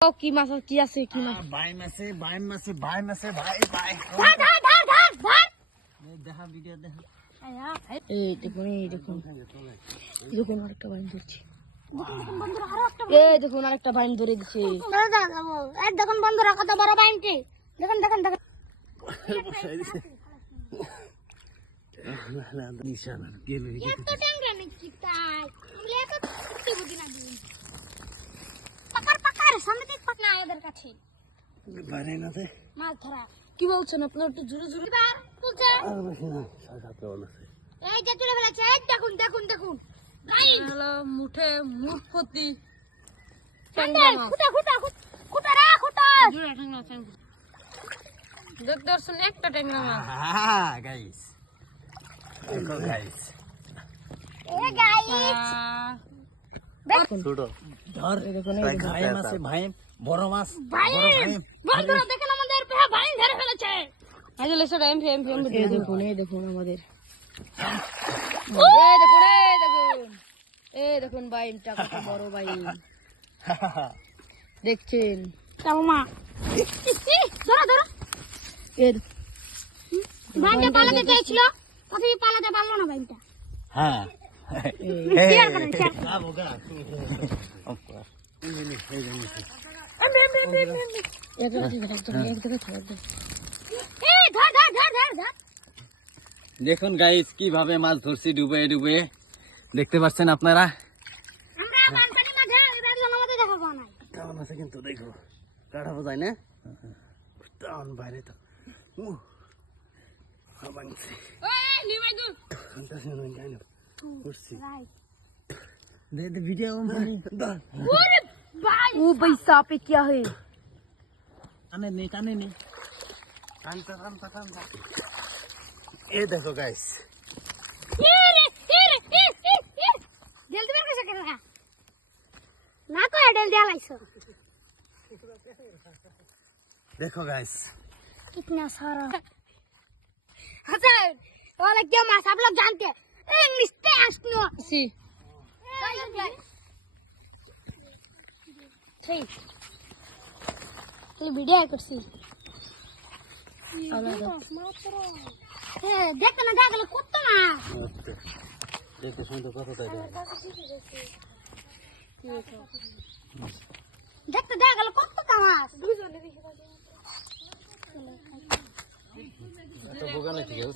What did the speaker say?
কি মাছ কি আছে কি মাছ বাইম আছে ভাই দেখা ভিডিও দেখা এই দেখুন আরেকটা বাইম ধরছি দেখুন আরেকটা বাইম ধরে দিচ্ছে দেখুন বন্ধুরা কত বড় বাইমটি দেখুন এত ট্যাংরা নাকি তাই আমরা এত করতে বুঝি না দিন পাকার সামনে দেখ পাক না এদের কাছে বাইরে না দে মাছ ধরা কি বলছেন আপনার একটু জোরে এবার তুলছে আর বেশি না 7-8 আছে এই যে তুলে ফেলেছে এই দেখুন বাইম মুঠে মুঠ প্রতি খুঁটা দেখতে পাচ্ছেন একটা ট্যাংরা মাছ গাইস দেখো গাইস এ গাইস ছোট ধর দেখুন ভাইম বড় মাছ বন্ধুরা দেখেন আমাদের বাইম ধরে ফেলেছে আসলে সেটা এম দেখুন আমাদের দেখুন বাইমটা কত বড় বাইম দেখছেন মা ধরো বাইমটা পালাতে চাইছিল তবে পালাতে পারলো না বাইমটা হ্যাঁ শেয়ার করেন শেয়ার ধর দেখুন গাইস কিভাবে মাছ ধরছি ডুবে দেখতে পাচ্ছেন আপনারা আমরা বানপানি মাঝে এবার আমাদের দেখা পাওয়া নাই কেমন আছে কিন্তু দেখো কাটাবো যায় না টাউন বাইরে তো ভাঙছে दे वीडियो ওরে ভাই ও ভাই সাপে কি है काने नहीं कानता ये देखो गाइस जल्दी बेर कैसे करना ना को एडल दिया लाइसो देखो गाइस कितना सारा अच्छा वाला क्या मास आप लोग जानते हैं इंग्लिश टेस्ट नो सी ठीक ये वीडियो करसी देखते ना देख ले कुत्ता ना देखो सुन तो कत ताई देखते देख ले कुत्ता का मास तो बोगा नहीं